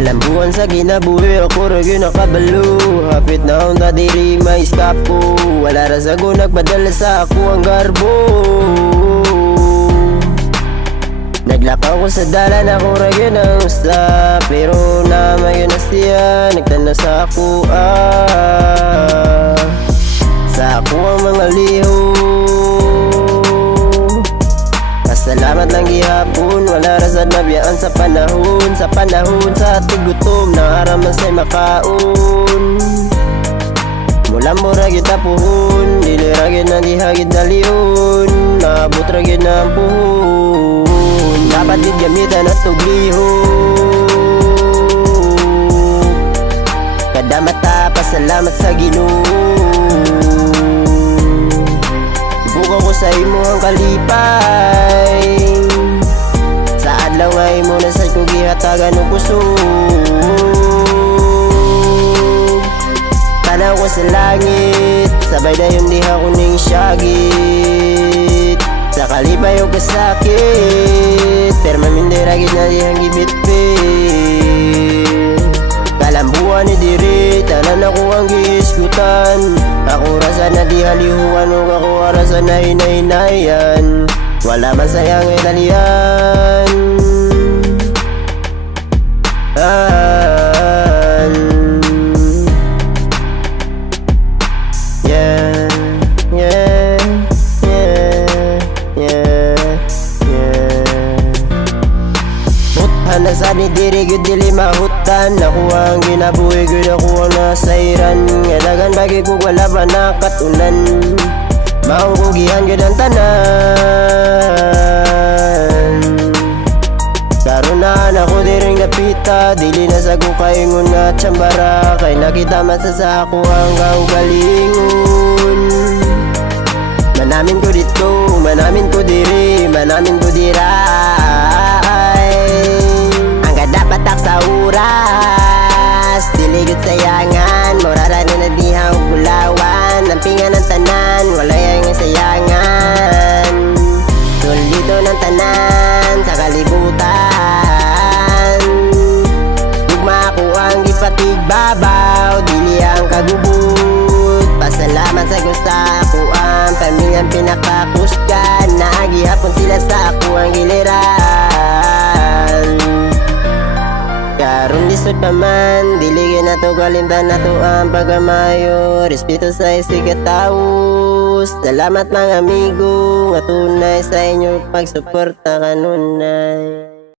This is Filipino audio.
Kalambuan sa ginabuhi ako ra gyud nakabalo. Hapit na akong diri may iskapo. Wala ra sa ko nagpadala sa ako ang garbo. Naglakaw ko sa dalan ako ra gyud ang usa. Pero na mayon na siya nagtanaw sa ako sa ako ang mga lihok. Pasalamat lang gihapon, wala ra sad nabiyaan sa panahon. Sa panahon sa ating gutom, naaraman sa'y makaon. Mula mo ra gyud tapuhon, dili ra gyud na dihagid na liyon. Naabot ra gyud na ang puhon, dapat gyud gamitan at tuglihok. Kada mata pasalamat sa Ginoo. Ibuka ko sa imo ang kalipay, sa adlaw nga imo na sad ko gihatagan og kusog. Tanaw ko sa langit, sabay dayon diha ko ning syagit. Sa kalipay og kasakit, pero mamindira gid na dihang gibitbit. Kalambuan ni diri, tanan ako ang giisgutan. Ako rasa na di halihuan ug ako rasa na hinay-hinayan. Wala man sayang italian. Yeah, yeah, yeah, yeah, yeah. Buthan na sa ni diri gyud dili mahutan. Ako ang ginabuhi gyud ako ang nasairan. Ngadagan bagi ko wala ba nakatunan. Maong kugihan gyud ang tanan. Karon na ako diring napita, dili na sa ko kaingon nga tsambara. Kay nakita man sa ako ang kaugalingon. Manamin ko dito, manamin ko diri, manamin ko diray. Ang dapat tak sa oras, dili gyud sayangan. Morara na diha og bulawan, lampingan ng tanan, wala yang sayangan. Tulito ng tanan sa kalibutan. Ugma ako ang gipatigbabaw, dili ang kagubot. Pasalamat sa gusta ako ang pamilyang pinakakusgan. Naagihapon sila sa ako ang giliran. Karon lisod pa man, dili na to kalimtan na to ang pagamayo. Respeto sa isigataos. Salamat mga amigo, nga tunay sa inyo pagsuporta kanunay.